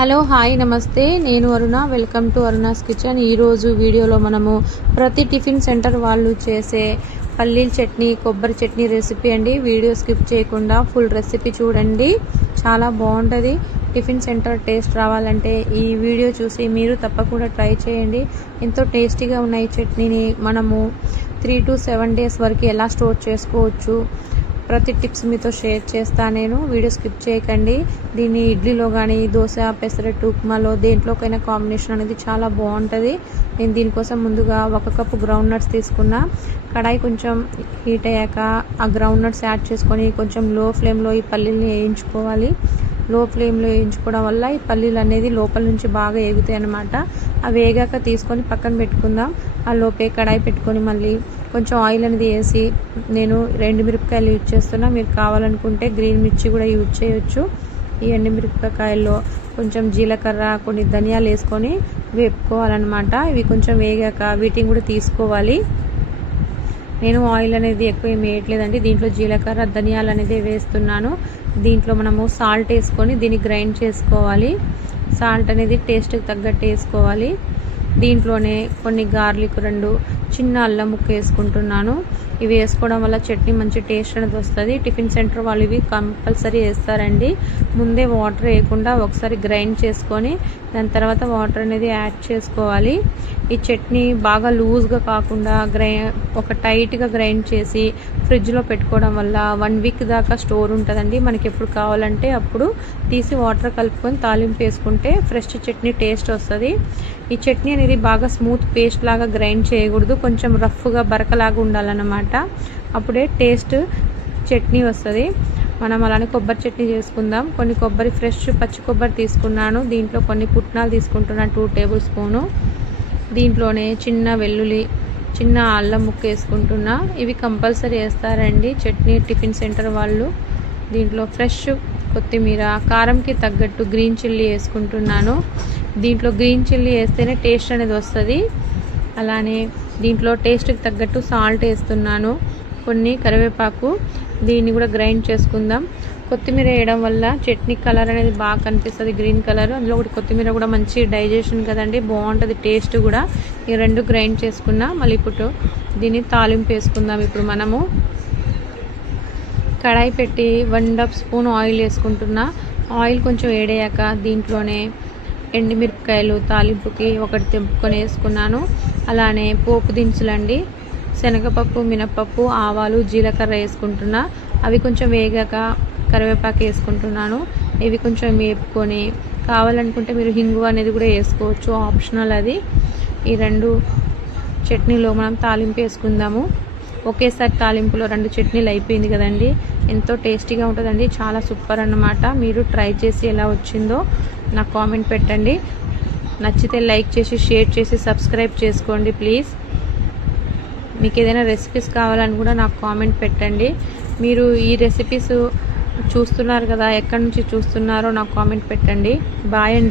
Hello hi నమస్తే నేను అరుణ welcome to Aruna's kitchen. ఈరోజు వీడియోలో మనము ప్రతి టిఫిన్ సెంటర్ వాళ్ళు చేసే పల్లీల చట్నీ కొబ్బరి చట్నీ రెసిపీ అండి। వీడియో స్కిప్ చేయకుండా ఫుల్ రెసిపీ చూడండి, చాలా బాగుంటుంది। టిఫిన్ సెంటర్ టేస్ట్ రావాలంటే ఈ వీడియో చూసి మీరు తప్పకుండా ట్రై చేయండి। ఎంతో టేస్టీగా ఉన్న ఈ చట్నీని మనము 3 to 7 days వరకు ఎలా స్టోర్ చేసుకోవచ్చు ప్రతి టిప్స్ మీతో షేర్ చేస్తా నేను। వీడియో స్కిప్ చేయకండి। దీన్ని ఇడ్లీలో కానీ దోశ పెసరట్టు ఉప్మాలో దేంట్లోకైనా కాంబినేషన్ అనేది చాలా బాగుంటుంది। నేను దీనికోసం ముందుగా 1 కప్పు గ్రౌండ్ నట్స్ తీసుకున్నా। కడాయి కొంచెం హీట్ అయ్యాక ఆ గ్రౌండ్ నట్స్ యాడ్ చేసుకొని కొంచెం లో ఫ్లేమ్లో ఈ పల్లీల్ని వేయించుకోవాలి। లో ఫ్లేమ్లో వేయించుకోవడం వల్ల ఈ పల్లీలు అనేది లోపల నుంచి బాగా వేగుతాయి అన్నమాట। అవి వేగాక తీసుకొని పక్కన పెట్టుకుందాం। ఆ లోపే కడాయి పెట్టుకొని మళ్ళీ కొంచెం ఆయిల్ అనేది వేసి నేను 2 మిరపకాయలు యూజ్ చేస్తున్నా। మీరు కావాలనుకుంటే గ్రీన్ మిర్చి కూడా యూజ్ చేయొచ్చు। ఈ ఎండు మిరపకాయల్లో కొంచెం జీలకర్ర కొన్ని ధనియాలు వేసుకొని వేపుకోవాలన్నమాట। ఇవి కొంచెం వేగాక వీటిని కూడా తీసుకోవాలి। నేను ఆయిల్ అనేది ఎక్కువ ఏమి వేయట్లేదండి, దీంట్లో జీలకర్ర ధనియాలు అనేది వేస్తున్నాను। దీంట్లో మనము సాల్ట్ వేసుకొని దీన్ని గ్రైండ్ చేసుకోవాలి। సాల్ట్ అనేది టేస్ట్కి తగ్గట్టు వేసుకోవాలి। దీంట్లోనే కొన్ని గార్లిక్ 2 చిన్న అల్లం ముక్క వేసుకుంటున్నాను। ఇవి వేసుకోవడం వల్ల చట్నీ మంచి టేస్ట్ అనేది వస్తుంది। టిఫిన్ సెంటర్ వాళ్ళు ఇవి కంపల్సరీ వేస్తారండి। ముందే వాటర్ వేయకుండా ఒకసారి గ్రైండ్ చేసుకొని దాని తర్వాత వాటర్ అనేది యాడ్ చేసుకోవాలి। ఈ చట్నీ బాగా లూజ్గా కాకుండా ఒక టైట్గా గ్రైండ్ చేసి ఫ్రిడ్జ్లో పెట్టుకోవడం వల్ల 1 వీక్ దాకా స్టోర్ ఉంటుందండి। మనకి ఎప్పుడు కావాలంటే అప్పుడు తీసి వాటర్ కలుపుకొని తాలింపు వేసుకుంటే ఫ్రెష్ చట్నీ టేస్ట్ వస్తుంది। ఈ చట్నీ అనేది బాగా స్మూత్ పేస్ట్ లాగా గ్రైండ్ చేయకూడదు, కొంచెం రఫ్గా బరకలాగా ఉండాలన్నమాట, అప్పుడే టేస్ట్ చట్నీ వస్తుంది। మనం అలానే కొబ్బరి చట్నీ చేసుకుందాం। కొన్ని కొబ్బరి ఫ్రెష్ పచ్చి కొబ్బరి తీసుకున్నాను, దీంట్లో కొన్ని పుట్నాలు తీసుకుంటున్నాను 2 టేబుల్ స్పూను। దీంట్లోనే చిన్న వెల్లుల్లి చిన్న అల్లం ముక్క వేసుకుంటున్నా। ఇవి కంపల్సరీ వేస్తారండి చట్నీ టిఫిన్ సెంటర్ వాళ్ళు। దీంట్లో ఫ్రెష్ కొత్తిమీర కారంకి తగ్గట్టు గ్రీన్ చిల్లీ వేసుకుంటున్నాను। దీంట్లో గ్రీన్ చిల్లీ వేస్తేనే టేస్ట్ అనేది వస్తుంది। అలానే దీంట్లో టేస్ట్కి తగ్గట్టు సాల్ట్ వేస్తున్నాను, కొన్ని కరివేపాకు, దీన్ని కూడా గ్రైండ్ చేసుకుందాం। కొత్తిమీర వేయడం వల్ల చట్నీ కలర్ అనేది బాగా కనిపిస్తుంది, గ్రీన్ కలర్। అందులో ఒకటి కొత్తిమీర కూడా మంచి డైజెషన్ కదండి, బాగుంటుంది టేస్ట్ కూడా। ఈ 2 గ్రైండ్ చేసుకున్నా। మళ్ళీ ఇప్పుడు దీన్ని తాలింపు వేసుకుందాం। ఇప్పుడు మనము కడాయి పెట్టి 1 స్పూన్ ఆయిల్ వేసుకుంటున్నా। ఆయిల్ కొంచెం వేడయ్యాక దీంట్లోనే ఎండుమిరపకాయలు తాలింపుకి 1 తెంపుకొని వేసుకున్నాను। అలానే పోపు దినుసులండి, శనగపప్పు మినపప్పు ఆవాలు జీలకర్ర వేసుకుంటున్నా। అవి కొంచెం వేగాక కరివేపాకు వేసుకుంటున్నాను। ఇవి కొంచెం వేపుకొని కావాలనుకుంటే మీరు హింగు అనేది కూడా వేసుకోవచ్చు, ఆప్షనల్ అది। ఈ 2 చట్నీలో మనం తాలింపు వేసుకుందాము। ఒకేసారి తాలింపులో 2 చట్నీలు అయిపోయింది కదండి, ఎంతో టేస్టీగా ఉంటుందండి, చాలా సూపర్ అన్నమాట। మీరు ట్రై చేసి ఎలా వచ్చిందో నాకు కామెంట్ పెట్టండి। నచ్చితే లైక్ చేసి షేర్ చేసి సబ్స్క్రైబ్ చేసుకోండి ప్లీజ్। మీకు ఏదైనా రెసిపీస్ కావాలని కూడా నాకు కామెంట్ పెట్టండి। మీరు ఈ రెసిపీస్ చూస్తున్నారు కదా, ఎక్కడి నుంచి చూస్తున్నారో నాకు కామెంట్ పెట్టండి। బాయ్ అండి।